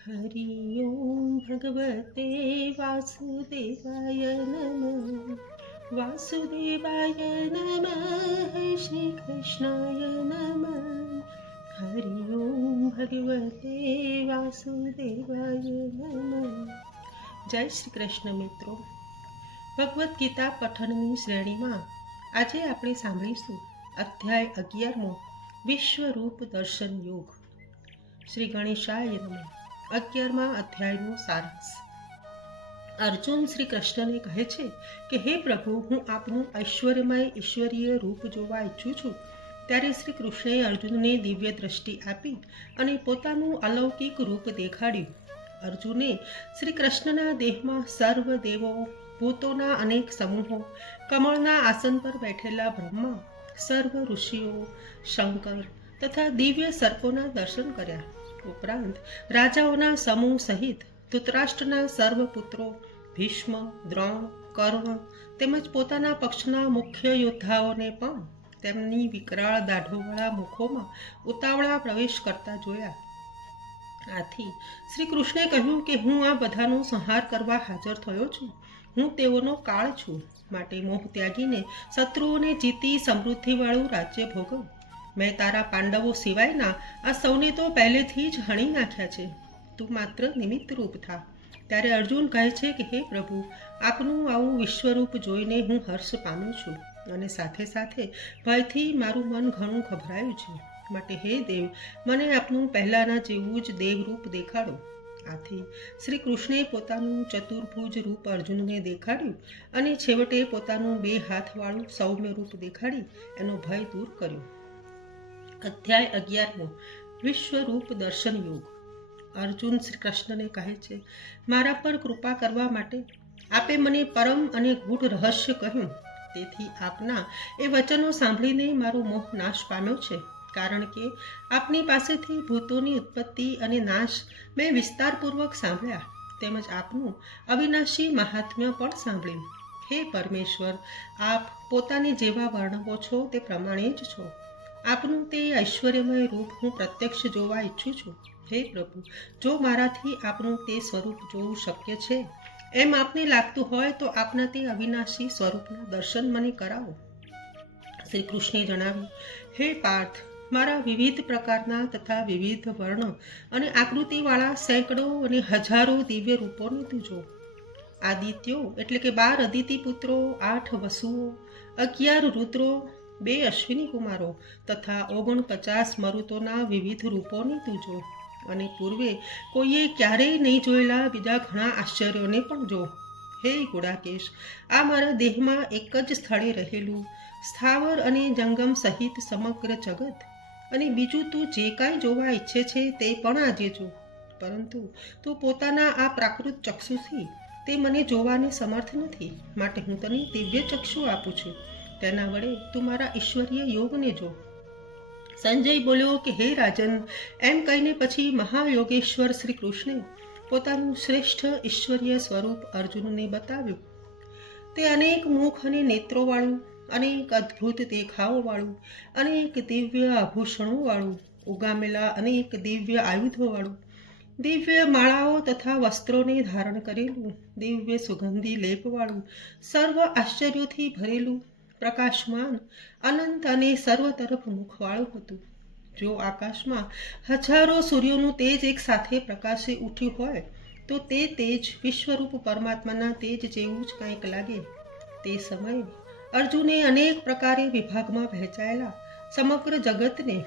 હરિ ओं ભગવતે વાસુદેવાય નમઃ વાસુદેવાય નમઃ શ્રી કૃષ્ણાય हरि ઓમ ભગવતે વાસુદેવાય નમઃ જય શ્રી કૃષ્ણ મિત્રો ભગવદ્ ગીતા પઠનની શ્રેણીમાં આજે આપણે સાંભળીશું અધ્યાય અગિયારમો વિશ્વરૂપ દર્શન યોગ. શ્રી ગણેશાય નમઃ. અગિયારમા અધ્યાયનો સારાંશ. અર્જુન શ્રી કૃષ્ણને કહે છે કે, હે પ્રભુ, હું આપનું ઐશ્વર્યમય ઈશ્વરીય રૂપ જોવા ઈચ્છું છું. ત્યારે શ્રી કૃષ્ણએ અર્જુનને દિવ્ય દ્રષ્ટિ આપી અને પોતાનું અલૌકિક રૂપ દેખાડ્યું. અર્જુને શ્રી કૃષ્ણના દેહમાં સર્વ દેવો, ભૂતોના અનેક સમૂહો, કમળના આસન પર બેઠેલા બ્રહ્મા, સર્વ ઋષિઓ, શંકર તથા દિવ્ય સર્પોના દર્શન કર્યા. ઉપરાંત રાજાઓના સમૂહ સહિત ધૃતરાષ્ટ્રના સર્વ પુત્રો ભીષ્મ, દ્રોણ કર્ણ તેમજ પોતાના પક્ષના મુખ્ય યોદ્ધાઓને પણ તેમની વિકરાળ દાઢોવાળા મુખોમાં ઉતાવળા પ્રવેશ કરતા જોયા. આથી શ્રી કૃષ્ણે કહ્યું કે હું આ બધાનો સંહાર કરવા હાજર થયો છું. હું તેઓનો કાળ છું. માટે મોહ ત્યાગીને શત્રુઓને જીતી સમૃદ્ધિવાળું રાજ્ય ભોગવ. મેં તારા પાંડવો સિવાયના આ સૌને તો પહેલેથી જ હણી નાખ્યા છે. તું માત્ર નિમિત્ત રૂપ થા. ત્યારે અર્જુન કહે છે કે, હે પ્રભુ, આપનું આવું વિશ્વરૂપ જોઈને હું હર્ષ પામું છું અને સાથે સાથે ભયથી મારું મન ઘણું ગભરાયું છે. માટે હે દેવ, મને આપનું પહેલાંના જેવું જ દેવરૂપ દેખાડો. આથી શ્રી કૃષ્ણે પોતાનું ચતુર્ભુજ રૂપ અર્જુનને દેખાડ્યું અને છેવટે પોતાનું બે હાથવાળું સૌમ્ય રૂપ દેખાડી એનો ભય દૂર કર્યો. અધ્યાય અગિયારમો, વિશ્વરૂપ દર્શન યોગ. અર્જુન શ્રી કૃષ્ણને કહે છે, મારા પર કૃપા કરવા માટે આપે મને પરમ અને ગૂઢ રહસ્ય કહ્યું. તેથી આપના એ વચનો સાંભળીને મારો મોહ નાશ પામ્યો છે. કારણ કે આપની પાસેથી ભૂતોની ઉત્પત્તિ અને નાશ મેં વિસ્તારપૂર્વક સાંભળ્યા. તેમજ આપનું અવિનાશી મહાત્મ્ય પણ સાંભળ્યું. હે પરમેશ્વર, આપ પોતાને જેવા વર્ણવો છો તે પ્રમાણે જ છો. આપનું તે ઐશ્વર્યમય રૂપ હું પ્રત્યક્ષ જોવા ઈચ્છું છું. હે પ્રભુ, જો મારાથી આપનું તે સ્વરૂપ જોવું શક્ય છે, એમ આપને લાગતું હોય તો આપના તે અવિનાશી સ્વરૂપના દર્શન મને કરાવો. શ્રી કૃષ્ણે જણાવ્યું, હે પાર્થ, મારા વિવિધ પ્રકારના તથા વિવિધ વર્ણ અને આકૃતિવાળા સેંકડો અને હજારો દિવ્ય રૂપોને તું જો. આદિત્યો એટલે કે બાર અદિતિ પુત્રો, આઠ વસુઓ, અગિયાર રુદ્રો બે અશ્વિની કુમારો તથા ઓગણપચાસ મરુતોના વિવિધ રૂપોની તું જો અને પૂર્વે કોઈએ ક્યારેય નહીં જોયેલા બીજા ઘણા આશ્ચર્યોને પણ જો. હે ગુડાકેશ આ મારા દેહમાં એક જ સ્થળે રહેલું સ્થાવર અને જંગમ સહિત સમગ્ર જગત. અને બીજું તું જે કાંઈ જોવા ઈચ્છે છે તે પણ આજે જો. પરંતુ તું પોતાના આ પ્રાકૃત ચક્ષુથી તે મને જોવાને સમર્થ નથી. માટે હું તને દિવ્ય ચક્ષુ આપું છું. તેના વડે તું મારા ઈશ્વરીય યોગને જો. સંજય બોલ્યો કે, હે રાજન, એમ કહીને પછી મહાયોગેશ્વર શ્રી કૃષ્ણે પોતાનું શ્રેષ્ઠ ઈશ્વરીય સ્વરૂપ અર્જુનને બતાવ્યું. તે અનેક મુખ અને નેત્રોવાળું, અનેક અદ્ભુત દેખાવોવાળું, અનેક દિવ્ય આભૂષણોવાળું, ઉગામેલા અનેક દિવ્ય આયુધોવાળું, દિવ્ય માળાઓ તથા વસ્ત્રોને ધારણ કરેલું, દિવ્ય સુગંધી લેપવાળું, સર્વ આશ્ચર્યોથી ભરેલું પ્રકાશમાન અનંત અને સર્વ તરફ મુખવાળું હતું. જો આકાશમાં હજારો સૂર્યોનું તેજ એક સાથે પ્રકાશે ઉઠ્યું હોય, તો તે તેજ વિશ્વરૂપ પરમાત્માના તેજ જેવું જ કંઈક લાગે. તે સમયે અર્જુને અનેક પ્રકારે વિભાગમાં વહેંચાયેલા સમગ્ર જગતને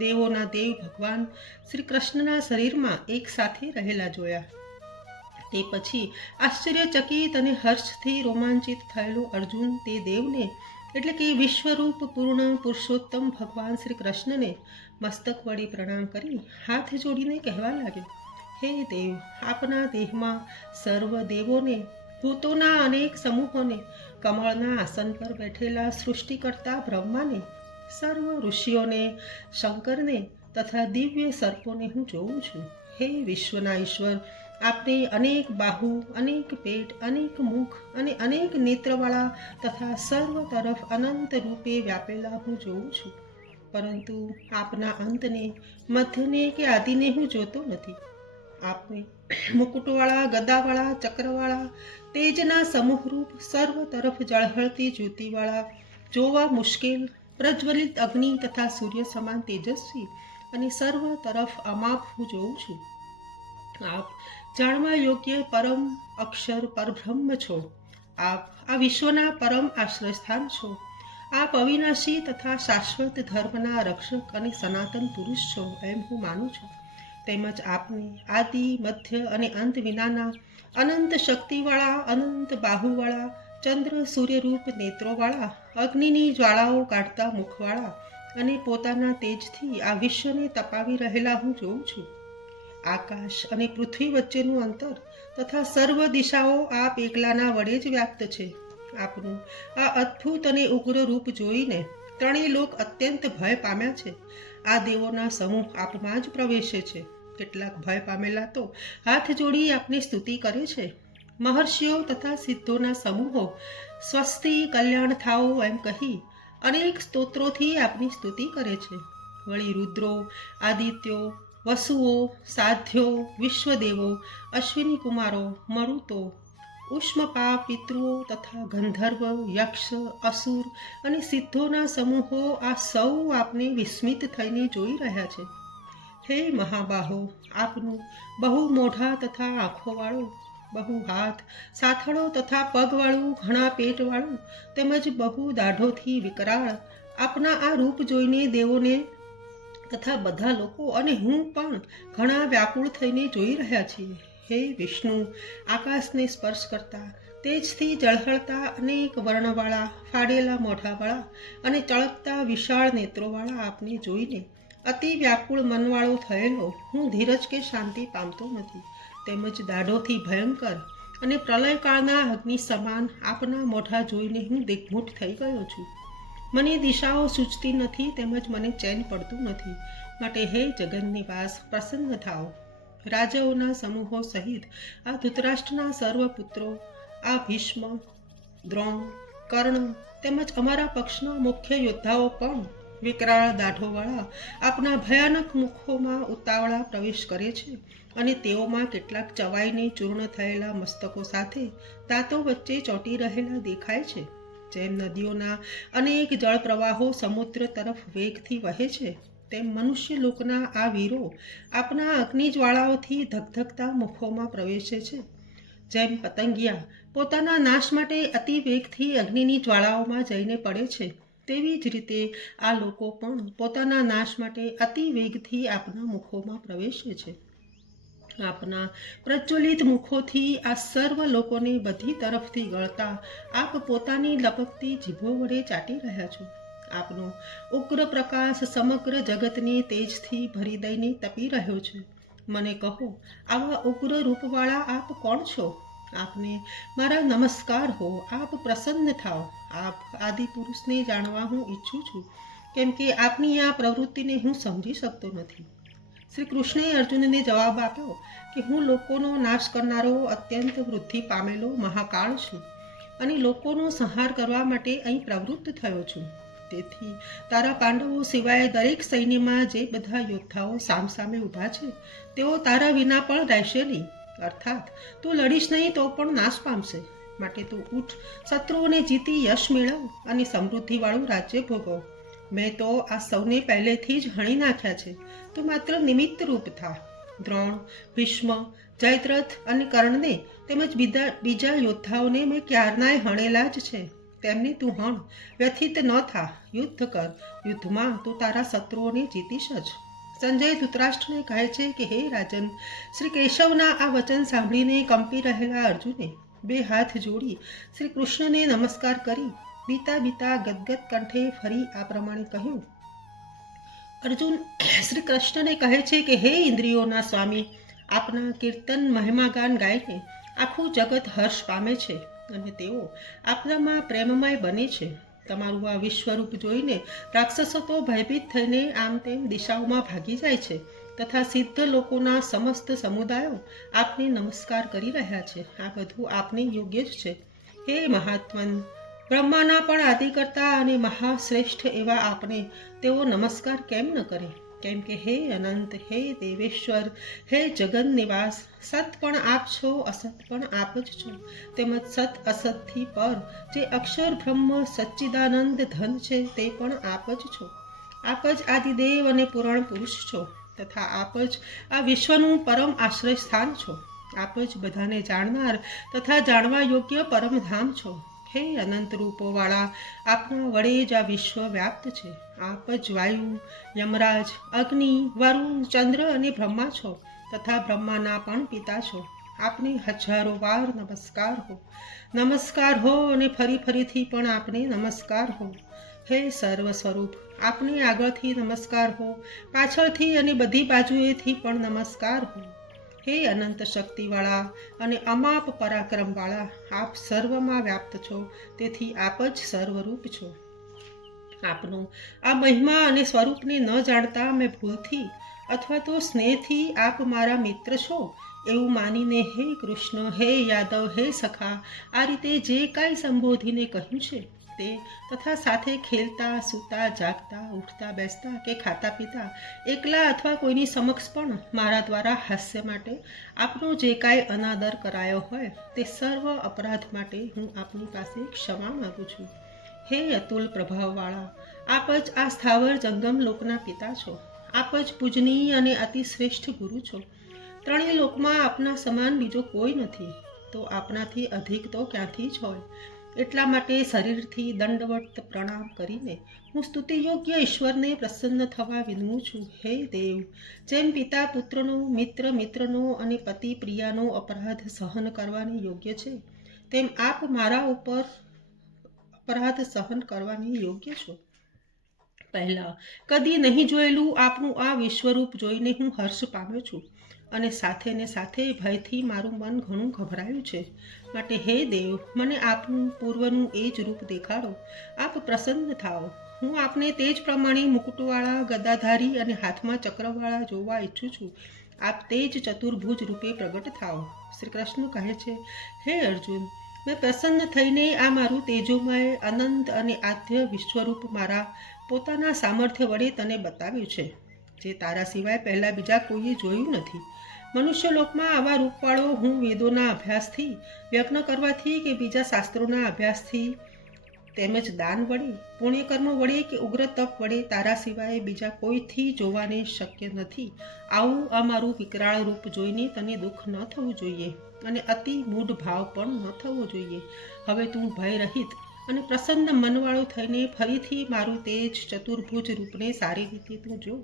દેવોના દેવ ભગવાન શ્રી કૃષ્ણના શરીરમાં એક સાથે રહેલા જોયા. તે પછી આશ્ચર્યચકિત અને હર્ષથી રોમાંચિત થયેલો અર્જુન તે દેવને એટલે કે વિશ્વરૂપ પૂર્ણ પુરુષોત્તમ ભગવાન શ્રી કૃષ્ણને મસ્તક વળી પ્રણામ કરી હાથ જોડીને કહેવા લાગ્યો, હે દેવ, આપના દેહમાં સર્વ દેવોને, ભૂતોના અનેક સમૂહોને, કમળના આસન પર બેઠેલા સૃષ્ટિકર્તા બ્રહ્માને, સર્વ ઋષિઓને, શંકરને તથા દિવ્ય સર્પોને હું જોઉં છું. હે વિશ્વના ઈશ્વર આપને અનેક બાહુ, અનેક પેટ, અનેક મુખ અને અનેક નેત્રવાળા તથા સર્વ તરફ અનંત રૂપે વ્યાપેલા હું જોઉં છું. પરંતુ આપના અંતને, મધ્યને કે આદિને હું જોતો નથી. આપને મુકુટવાળા, ગદાવાળા, ચક્રવાળા, તેજના સમૂહરૂપ સર્વ તરફ જળહળતી જ્યોતિવાળા જોવા મુશ્કેલ, પ્રજ્વલિત અગ્નિ તથા સૂર્ય સમાન તેજસ્વી અને સર્વ તરફ અમાપ હું જોઉં છું. આપ જાણવા યોગ્ય પરમ અક્ષર પરબ્રહ્મ છો. આપ આ વિશ્વના પરમ આશ્રયસ્થાન છો. આપ અવિનાશી તથા શાશ્વત ધર્મના રક્ષક અને સનાતન પુરુષ છો એમ હું માનું છું. તેમજ આપને આદિ, મધ્ય અને અંત વિનાના અનંત શક્તિવાળા, અનંત બાહુવાળા, ચંદ્ર, સૂર્યરૂપ નેત્રોવાળા, અગ્નિની જ્વાળાઓ કાઢતા મુખવાળા અને પોતાના તેજથી આ વિશ્વને તપાવી રહેલા હું જોઉં છું. આકાશ અને પૃથ્વી વચ્ચેનું અંતર તથા સર્વ દિશાઓ આપ એકલાના વડે જ વ્યાપ્ત છે. આપનું આ અદ્ભુત અને ઉગ્ર રૂપ જોઈને ત્રણેય લોક અત્યંત ભય પામ્યા છે. આ દેવોના સમૂહ આપમાં જ પ્રવેશે છે. કેટલાક ભય પામેલા તો હાથ જોડી આપની સ્તુતિ કરે છે. મહર્ષિઓ તથા સિદ્ધોના સમૂહો, સ્વસ્તિ, કલ્યાણ થાઓ એમ કહી અનેક સ્તોત્રોથી આપની સ્તુતિ કરે છે. વળી રુદ્રો, આદિત્યો વસુઓ, સાધ્યો, વિશ્વદેવો, અશ્વિની કુમારો, મરુતો ઉષ્મપા પિતૃઓ તથા ગંધર્વ, યક્ષ, અસુર અને સિદ્ધોના સમૂહો આ સૌ આપને વિસ્મિત થઈને જોઈ રહ્યા છે. હે મહાબાહો, આપનું બહુ મોઢા તથા આંખોવાળું, બહુ હાથ, સાથળો તથા પગવાળું, ઘણા પેટવાળું, તેમજ બહુ દાઢોથી વિકરાળ આપના આ રૂપ જોઈને દેવોને તથા બધા લોકો અને હું પણ ઘણા વ્યાકુળ થઈને જોઈ રહ્યા છીએ. હે વિષ્ણુ, આકાશને સ્પર્શ કરતા, તેજથી ઝળહળતા અનેક વર્ણવાળા, ફાડેલા મોઢાવાળા અને ચળકતા વિશાળ નેત્રોવાળા આપને જોઈને અતિ વ્યાકુળ મનવાળો થયેલો હું ધીરજ કે શાંતિ પામતો નથી. તેમજ દાઢોથી ભયંકર અને પ્રલયકાળના અગ્નિ સમાન આપના મોઢા જોઈને હું દિગ્મૂઠ થઈ ગયો છું. મને દિશાઓ સૂચતી નથી તેમજ મને ચેન પડતું નથી. માટે હે જગન્નિવાસ, પ્રસન્ન થાઓ. રાજાઓના સમૂહો સહિત આ ધૃતરાષ્ટ્રના સર્વ પુત્રો, આ ભીષ્મ, દ્રોણ, કર્ણ તેમજ અમારા પક્ષના મુખ્ય યોદ્ધાઓ પણ વિકરાળ દાઢોવાળા આપના ભયાનક મુખોમાં ઉતાવળા પ્રવેશ કરે છે અને તેઓમાં કેટલાક ચવાઈને ચૂર્ણ થયેલા મસ્તકો સાથે દાંતો વચ્ચે ચોંટી રહેલા દેખાય છે. જેમ નદીઓના અનેક જળ પ્રવાહો સમુદ્ર તરફ વેગથી વહે છે, તેમ મનુષ્ય લોકના આ વીરો આપના અગ્નિજ્વાળાઓથી ધગધગતા મુખોમાં પ્રવેશે છે. જેમ પતંગિયા પોતાના નાશ માટે અતિ વેગથી અગ્નિની જ્વાળાઓમાં જઈને પડે છે, તેવી જ રીતે આ લોકો પણ પોતાના નાશ માટે અતિ વેગથી આપના મુખોમાં પ્રવેશે છે. આપના પ્રજ્વલિત મુખોથી આ સર્વ લોકોને બધી તરફથી ગળતા આપ પોતાની લપકતી જીભો વડે ચાટી રહ્યા છો. આપનો ઉગ્ર પ્રકાશ સમગ્ર જગતની તેજથી ભરી દઈને તપી રહ્યો છે. મને કહો, આવા ઉગ્ર રૂપવાળા આપ કોણ છો? આપને મારા નમસ્કાર હો, આપ પ્રસન્ન થાઓ. આપ આદિ પુરુષને જાણવા હું ઈચ્છું છું. કેમ કે આપની આ પ્રવૃત્તિને હું સમજી શકતો નથી. શ્રી કૃષ્ણએ અર્જુનને જવાબ આપ્યો કે હું લોકોનો નાશ કરનારો અત્યંત વૃદ્ધિ પામેલો મહાકાળ છું અને લોકોનો સંહાર કરવા માટે અહીં પ્રવૃત્ત થયો છું. તેથી તારા પાંડવો સિવાય દરેક સૈન્યમાં જે બધા યોદ્ધાઓ સામસામે ઊભા છે, તેઓ તારા વિના પણ રહેશે નહીં. અર્થાત, તું લડીશ નહીં તો પણ નાશ પામશે. માટે તું ઉઠ, શત્રુઓને જીતી યશ મેળવ અને સમૃદ્ધિવાળું રાજ્ય ભોગવ. મેં તો આ સૌને પહેલેથી જ હણી નાખ્યા છે. તો માત્ર નિમિત્ત રૂપ થા. દ્રોણ, ભીષ્મ, જયદ્રથ અને કર્ણને તેમજ બીજા બીજા યોદ્ધાઓને મેં ક્યારનાય હણેલા જ છે. તેમને તું હણ, વ્યથિત ન થા. યુદ્ધ કર. યુદ્ધમાં તું તારા શત્રુઓને જીતીશ જ. સંજય ધૃતરાષ્ટ્રને કહે છે કે, હે રાજન શ્રી કેશવના આ વચન સાંભળીને કંપી રહેલા અર્જુને બે હાથ જોડી શ્રી કૃષ્ણને નમસ્કાર કરી. બીતા બીતા ગદગદ કંઠે ફરી આ પ્રમાણે કહ્યું. અર્જુન શ્રી કૃષ્ણને કહે છે કે, હે ઇન્દ્રિયોના સ્વામી, આપના કીર્તન મહિમાગાન ગાઈને આખું જગત હર્ષ પામે છે અને તેઓ આપનામાં પ્રેમમય બને છે. તમારું આ વિશ્વરૂપ જોઈને રાક્ષસો તો ભયભીત થઈને આમ તેમ દિશાઓમાં ભાગી જાય છે તથા સિદ્ધ લોકોના સમસ્ત સમુદાયો આપને નમસ્કાર કરી રહ્યા છે. આ બધું આપને યોગ્ય જ છે. હે મહાત્મન બ્રહ્માના પણ આદિકર્તા અને મહાશ્રેષ્ઠ એવા આપને તેઓ નમસ્કાર કેમ ન કરે? કેમ કે હે અનંત, હે દેવેશ્વર, હે જગન નિવાસ સત પણ આપ છો, અસત પણ આપ જ છો. તેમજ સત અસતથી પર જે અક્ષર બ્રહ્મ સચ્ચિદાનંદ ધન છે તે પણ આપ જ છો. આપ જ આદિદેવ અને પુરાણ પુરુષ છો તથા આપ જ આ વિશ્વનું પરમ આશ્રય સ્થાન છો. આપ જ બધાને જાણનાર તથા જાણવા યોગ્ય પરમધામ છો. હે અનંત રૂપોવાળા, આપના વડે જ આ વિશ્વ વ્યાપ્ત છે. આપ જ વાયુ, યમરાજ, અગ્નિ, વરુણ, ચંદ્ર અને બ્રહ્મા છો, તથા બ્રહ્માના પણ પિતા છો. આપને હજારો વાર નમસ્કાર હો. નમસ્કાર હો અને ફરી ફરીથી પણ આપને નમસ્કાર હો. હે સર્વ સ્વરૂપ, આપને આગળથી નમસ્કાર હો. પાછળથી અને બધી બાજુએથી પણ નમસ્કાર હો. હે અનંત શક્તિવાળા અને અમાપ પરાક્રમવાળા, આપ સર્વમાં વ્યાપ્ત છો, તેથી આપ જ સર્વરૂપ છો. આપનું આ મહિમા અને સ્વરૂપને ન જાણતા મેં ભૂલથી અથવા તો સ્નેહથી આપ મારા મિત્ર છો, એવું માનીને હે કૃષ્ણ, હે યાદવ, હે સખા, આ રીતે જે કાંઈ સંબોધીને કહ્યું છે તે તથા સાથે ખેલતા, સૂતા, જાગતા, ઉઠતા, બેસતા કે ખાતા પીતા એકલા અથવા કોઈની સમક્ષ પણ મારા દ્વારા હાસ્ય માટે આપનો જે કાંઈ અનાદર કરાયો હોય તે સર્વ અપરાધ માટે હું આપની પાસે ક્ષમા માગું છું. હે અતુલ પ્રભાવવાળા, આપ જ આ સ્થાવર જંગમ લોકના પિતા છો. આપ જ પૂજનીય અને અતિ શ્રેષ્ઠ ગુરુ છો. ત્રણેય લોકમાં આપના સમાન બીજો કોઈ નથી. તો આપનાથી અધિક તો ક્યાંથી જ હોય? એટલા માટે શરીરથી દંડવત પ્રણામ કરીને હું સ્તુતિ યોગ્ય ઈશ્વરને પ્રસન્ન થવા વિનવું છું. હે દેવ, જેમ પિતા પુત્રનો, મિત્ર મિત્રનો અને પતિ પ્રિયાનો અપરાધ સહન કરવાની યોગ્ય છે, તેમ આપ મારા ઉપર અપરાધ સહન કરવાની યોગ્ય છો. પહેલાં, કદી નહીં જોયેલું આપનું આ વિશ્વરૂપ જોઈને હું હર્ષ પામ્યો છું. અને સાથે ને સાથે ભયથી મારું મન ઘણું ગભરાયું છે. માટે હે દેવ, મને આપનું પૂર્વનું એ જ રૂપ દેખાડો. આપ પ્રસન્ન થાઓ. હું આપને તે જ પ્રમાણે મુકુટવાળા, ગદાધારી અને હાથમાં ચક્રવાળા જોવા ઈચ્છું છું. આપ તે જ ચતુર્ભુજ રૂપે પ્રગટ થાઓ. શ્રી કૃષ્ણ કહે છે, હે અર્જુન, મેં પ્રસન્ન થઈને આ મારું તેજોમય, અનંત અને આદ્ય વિશ્વરૂપ મારા પોતાના સામર્થ્ય વડે તને બતાવ્યું છે. જે તારા સિવાય પહેલાં બીજા કોઈએ જોયું નથી. મનુષ્ય લોકમાં આવા રૂપવાળો હું વેદોના અભ્યાસથી યજ્ઞ કરવાથી કે બીજા શાસ્ત્રોના અભ્યાસથી તેમજ દાન વડે, પુણ્યકર્મ વડે કે ઉગ્ર તપ વડે તારા સિવાય બીજા કોઈથી જોવાને શક્ય નથી. આવું અમારું વિકરાળ રૂપ જોઈને તને દુઃખ ન થવું જોઈએ અને અતિ મૂઢ ભાવ પણ ન થવો જોઈએ. હવે તું ભય રહિત અને પ્રસન્ન મનવાળો થઈને ફરીથી મારું તેજ ચતુર્ભુજ રૂપને સારી રીતે તું જો.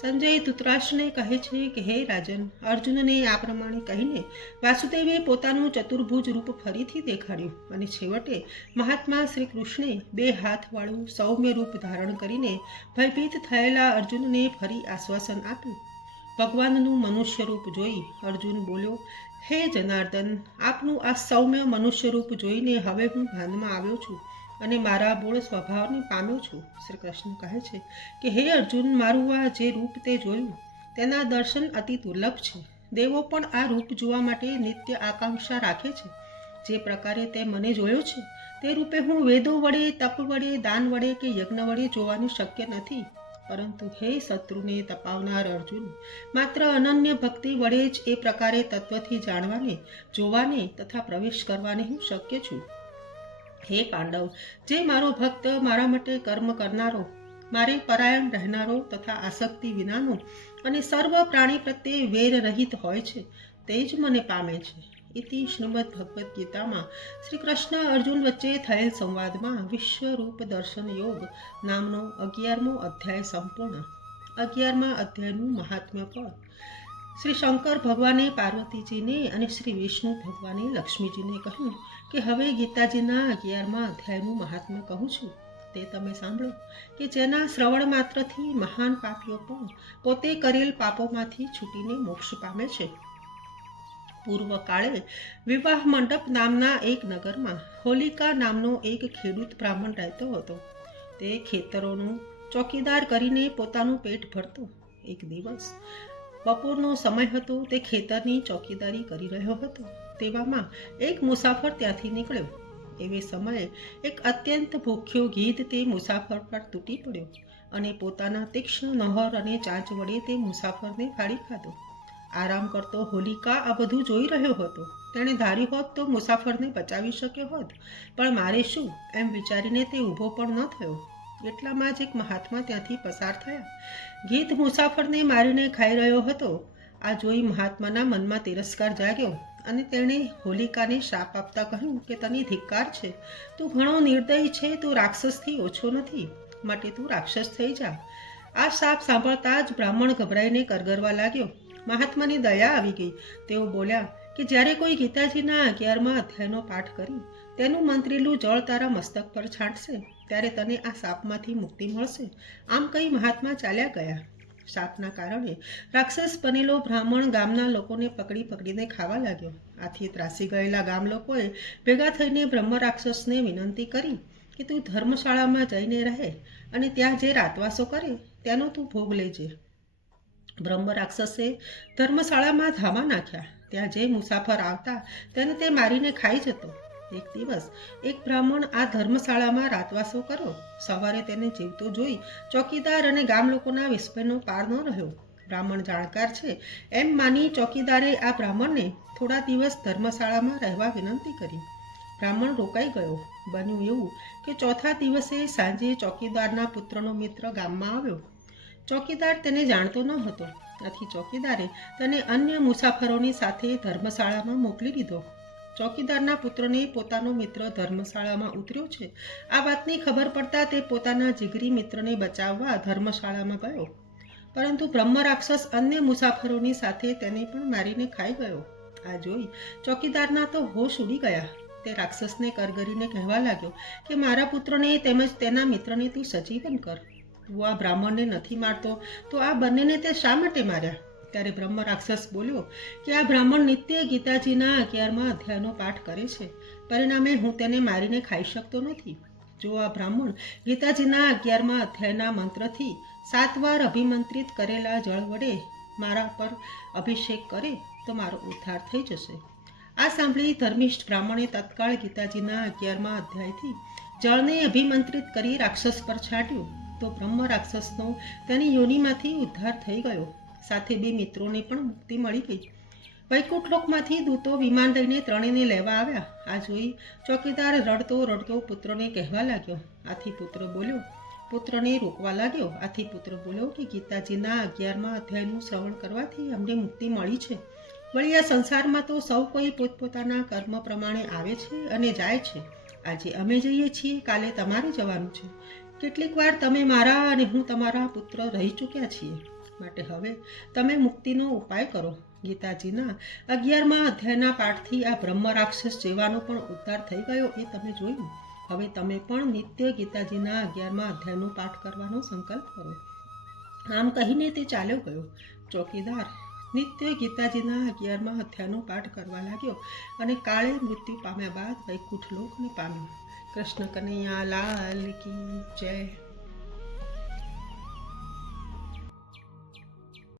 સંજય ધૃતરાષ્ટ્રને કહે છે કે, હે રાજન, અર્જુનને આ પ્રમાણે કહીને વાસુદેવે પોતાનું ચતુર્ભુજ રૂપ ફરીથી દેખાડ્યું અને છેવટે મહાત્મા શ્રી કૃષ્ણે બે હાથવાળું સૌમ્ય રૂપ ધારણ કરીને ભયભીત થયેલા અર્જુનને ફરી આશ્વાસન આપ્યું. ભગવાનનું મનુષ્ય રૂપ જોઈ અર્જુન બોલ્યો, હે જનાર્દન, આપનું આ સૌમ્ય મનુષ્ય રૂપ જોઈને હવે હું ભાનમાં આવ્યો છું. અને મારા મૂળ સ્વભાવને પામ્યો છું. શ્રી કૃષ્ણ કહે છે કે, હે અર્જુન, મારું આ જે રૂપ તે જોયું, તેના દર્શન અતિ દુર્લભ છે. દેવો પણ આ રૂપ જોવા માટે નિત્ય આકાંક્ષા રાખે છે. જે પ્રકારે તે મને જોયો છે, તે રૂપે હું વેદો વડે, તપ વડે, દાન વડે કે યજ્ઞ વડે જોવાનું શક્ય નથી. પરંતુ હે શત્રુને તપાવનાર અર્જુન, માત્ર અનન્ય ભક્તિ વડે જ એ પ્રકારે તત્વથી જાણવાને, જોવાને તથા પ્રવેશ કરવાને હું શક્ય છું. હે પાંડવ, જે મારો ભક્ત મારા માટે કર્મ કરનારો, મારે પરાયણ રહેનારો તથા આસક્તિ વિનાનો અને સર્વ પ્રાણી પ્રત્યે વેર રહિત હોય છે, તે જ મને પામે છે. ઇતિ શ્રીમદ ભગવદ્ ગીતામાં શ્રી કૃષ્ણ અર્જુન વચ્ચે થયેલ સંવાદમાં વિશ્વરૂપ દર્શન યોગ નામનો અગિયારમો અધ્યાય સંપૂર્ણ. અગિયારમા અધ્યાયનું મહાત્મ્ય પણ શ્રી શંકર ભગવાને પાર્વતીજીને અને શ્રી વિષ્ણુ ભગવાને લક્ષ્મીજીને કહ્યું કે હવે ગીતાજીના અગિયારમાં અધ્યાયનું મહાત્મ્ય કહું છું. તે તમે સાંભળો કે જેના શ્રવણ માત્રથી મહાન પાપીઓ પણ પોતે કરેલ પાપોમાંથી છૂટીને મોક્ષ પામે છે. પૂર્વકાળે વિવાહ મંડપ નામના એક નગરમાં હોલિકા નામનો એક ખેડૂત બ્રાહ્મણ રહેતો હતો. તે ખેતરોનું ચોકીદાર કરીને પોતાનું પેટ ભરતો. એક દિવસ બપોરનો સમય હતો, તે ખેતરની ચોકીદારી કરી રહ્યો હતો. તેવામાં એક મુસાફર ત્યાંથી નીકળ્યો. એવે સમયે એક અત્યંત ભૂખ્યો ગીધ તે મુસાફર પર તૂટી પડ્યો અને પોતાના તીક્ષ્ણ નહર અને ચાંચ વડે તે મુસાફરને ફાડી ખાધો. આરામ કરતો હોલિકા આ બધું જોઈ રહ્યો હતો. તેણે ધાર્યું હોત તો મુસાફરને બચાવી શક્યો હોત, પણ મારે શું એમ વિચારીને તે ઊભો પણ ન થયો. એટલામાં જ એક મહાત્મા ત્યાંથી પસાર થયા. ગીધ મુસાફરને મારીને ખાઈ રહ્યો હતો. આ જોઈ મહાત્માના મનમાં તિરસ્કાર જાગ્યો. અને તેણે હોલિકાને શાપ આપતા કહ્યું કે તને ધિક્કાર છે. તું ઘણો નિર્દય છે. તું રાક્ષસથી ઓછો નથી. માટે તું રાક્ષસ થઈ જા. આ શાપ સાંભળતા જ બ્રાહ્મણ ગભરાઈને કરગરવા લાગ્યો. મહાત્માની દયા આવી ગઈ. તેઓ બોલ્યા કે જ્યારે કોઈ ગીતાજીના અગિયારમાં અધ્યાયનો પાઠ કરી તેનું મંત્રેલું જળ તારા મસ્તક પર છાંટશે, ત્યારે તને આ સાપમાંથી મુક્તિ મળશે. આમ કઈ મહાત્મા ચાલ્યા ગયા. શાપના કારણે રાક્ષસ બનેલો બ્રાહ્મણ ગામના લોકોને પકડી પકડીને ખાવા લાગ્યો. આથી ત્રાસી ગયેલા ગામ લોકોએ ભેગા થઈને બ્રહ્મ રાક્ષસને વિનંતી કરી કે તું ધર્મશાળામાં જઈને રહે અને ત્યાં જે રાતવાસો કરે તેનો તું ભોગ લેજે. બ્રહ્મ રાક્ષસે ધર્મશાળામાં ધામા નાખ્યા. ત્યાં જે મુસાફર આવતા તેને તે મારીને ખાઈ જતો. એક દિવસ એક બ્રાહ્મણ આ ધર્મશાળામાં રાતવાસો કર્યો. સવારે તેને જીવતો જોઈ ચોકીદાર અને ગામ લોકોના વિસ્મયનો પાર ન રહ્યો. બ્રાહ્મણ જાણકાર છે. એમ માની ચોકીદારે આ બ્રાહ્મણને થોડા દિવસ ધર્મશાળામાં રહેવા વિનંતી કરી. બ્રાહ્મણ રોકાઈ ગયો. બન્યું એવું કે ચોથા દિવસે સાંજે ચોકીદારના પુત્રનો મિત્ર ગામમાં આવ્યો. ચોકીદાર તેને જાણતો ન હતો. આથી ચોકીદારે તેને અન્ય મુસાફરોની સાથે ધર્મશાળામાં મોકલી દીધો. ચોકીદારના પુત્રને પોતાનો મિત્ર ધર્મશાળામાં ઉતર્યો છે. આ વાતની ખબર પડતા તે પોતાના જીગરી મિત્રને બચાવવા ધર્મશાળામાં ગયો. પરંતુ બ્રહ્મ રાક્ષસ અન્ય મુસાફરોની સાથે તેને પણ મારીને ખાઈ ગયો. આ જોઈ ચોકીદારના તો હોશ ઉડી ગયા. તે રાક્ષસને કરગરીને કહેવા લાગ્યો કે મારા પુત્રને તેમજ તેના મિત્રને તું સજીવન કર. તું આ બ્રાહ્મણને નથી મારતો, તો આ બંનેને તે શા માટે માર્યા? ત્યારે બ્રહ્મ રાક્ષસ બોલ્યો કે આ બ્રાહ્મણ નિત્ય ગીતાજીના અગિયારમાં અધ્યાયનો પાઠ કરે છે. પરિણામે હું તેને મારીને ખાઈ શકતો નથી. જો આ બ્રાહ્મણ ગીતાજીના અગિયારમાં અધ્યાયના મંત્રથી સાત વાર અભિમંત્રિત કરેલા જળ વડે મારા પર અભિષેક કરે, તો મારો ઉદ્ધાર થઈ જશે. આ સાંભળી ધર્મિષ્ઠ બ્રાહ્મણે તત્કાળ ગીતાજીના અગિયારમાં અધ્યાયથી જળને અભિમંત્રિત કરી રાક્ષસ પર છાંટ્યું, તો બ્રહ્મ રાક્ષસનો તેની યોનિમાંથી ઉદ્ધાર થઈ ગયો. સાથે બે મિત્રોને પણ મુક્તિ મળી ગઈ. વૈકુંઠ લોકમાંથી દૂતો વિમાન લઈને ત્રણેયને લેવા આવ્યા. આ જોઈ ચોકીદાર રડતો રડતો પુત્રને કહેવા લાગ્યો. આથી પુત્ર બોલ્યો, પુત્રને રોકવા લાગ્યો. આથી પુત્ર બોલ્યો કે ગીતાજીના અગિયારમાં અધ્યાયનું શ્રવણ કરવાથી અમને મુક્તિ મળી છે. વળી આ સંસારમાં તો સૌ કોઈ પોતપોતાના કર્મ પ્રમાણે આવે છે અને જાય છે. આજે અમે જઈએ છીએ, કાલે તમારે જવાનું છે. કેટલીક વાર તમે મારા અને હું તમારા પુત્ર રહી ચૂક્યા છીએ. માટે હવે તમે મુક્તિનો ઉપાય કરો. ગીતાજીના અગિયારમાં અધ્યાયના પાઠથી આ બ્રહ્મ રાક્ષસ જેવાનો પણ ઉદ્ધાર થઈ ગયો એ તમે જોયું. હવે તમે પણ નિત્ય ગીતાજીના અગિયારમાં અધ્યાયનો પાઠ કરવાનો સંકલ્પ કરો. આમ કહીને તે ચાલ્યો ગયો. ચોકીદાર નિત્ય ગીતાજીના અગિયારમાં અધ્યાયનો પાઠ કરવા લાગ્યો અને કાળે મૃત્યુ પામ્યા બાદ વૈકુંઠ લોકને પામ્યો. કૃષ્ણ કનૈયા લાલ કી જય.